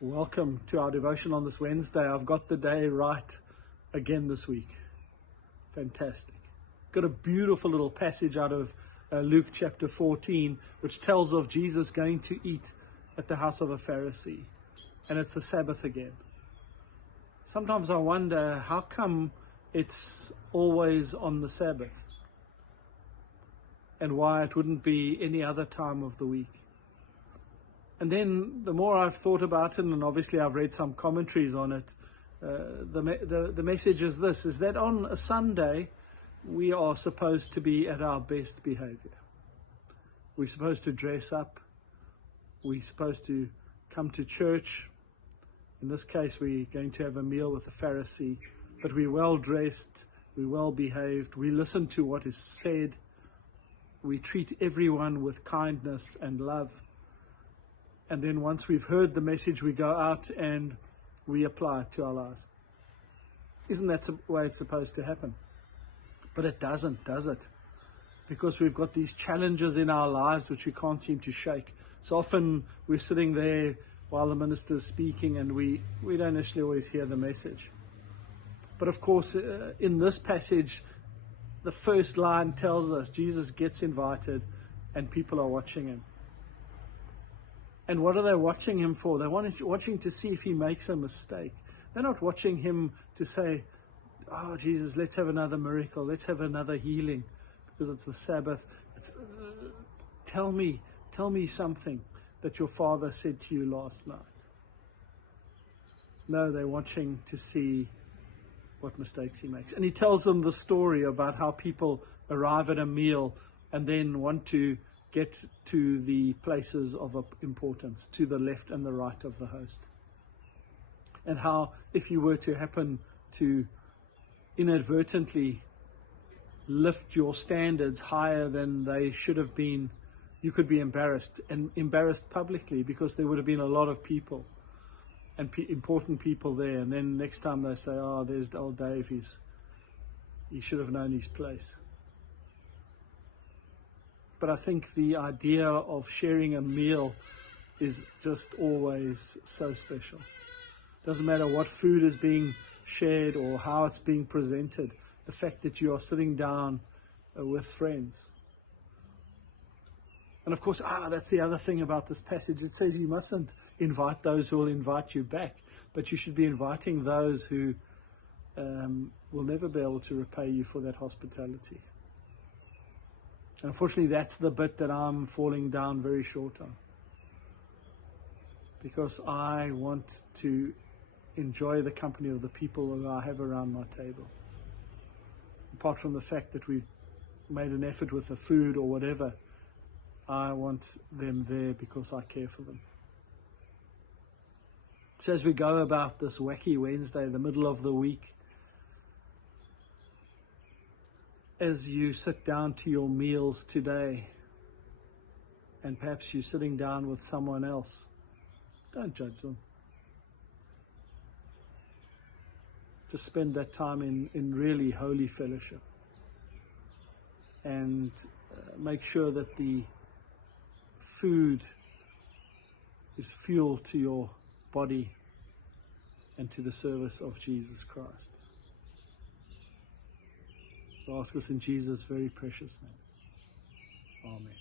Welcome to our devotion on this Wednesday. I've got the day right again this week. Fantastic. Got a beautiful little passage out of Luke chapter 14, which tells of Jesus going to eat at the house of a Pharisee. And it's the Sabbath again. Sometimes I wonder, how come it's always on the Sabbath? And why it wouldn't be any other time of the week. And then the more I've thought about it, and obviously I've read some commentaries on it, the message is this, is that on a Sunday, we are supposed to be at our best behavior. We're supposed to dress up. We're supposed to come to church. In this case, we're going to have a meal with a Pharisee, but we're well dressed, we're well behaved, we listen to what is said, we treat everyone with kindness and love. And then once we've heard the message, we go out and we apply it to our lives. Isn't that the way it's supposed to happen? But it doesn't, does it? Because we've got these challenges in our lives which we can't seem to shake. So often we're sitting there while the minister's speaking and we don't actually always hear the message. But of course, in this passage, the first line tells us Jesus gets invited and people are watching him. And what are they watching him for? They're watching to see if he makes a mistake. They're not watching him to say, oh, Jesus, let's have another miracle. Let's have another healing because it's the Sabbath. Tell me something that your father said to you last night. No, they're watching to see what mistakes he makes. And he tells them the story about how people arrive at a meal and then want to get to the places of importance, to the left and the right of the host. And how if you were to happen to inadvertently lift your standards higher than they should have been, you could be embarrassed, and embarrassed publicly, because there would have been a lot of people and important people there. And then next time they say, oh, there's old Dave, he should have known his place. But I think the idea of sharing a meal is just always so special. Doesn't matter what food is being shared or how it's being presented. The fact that you are sitting down with friends. And of course, that's the other thing about this passage. It says you mustn't invite those who will invite you back, but you should be inviting those who will never be able to repay you for that hospitality. And unfortunately, that's the bit that I'm falling down very short on. Because I want to enjoy the company of the people that I have around my table. Apart from the fact that we've made an effort with the food or whatever, I want them there because I care for them. So as we go about this wacky Wednesday, the middle of the week, as you sit down to your meals today, and perhaps you're sitting down with someone else, don't judge them. Just spend that time in really holy fellowship. And make sure that the food is fuel to your body and to the service of Jesus Christ. I ask this in Jesus' very precious name. Amen.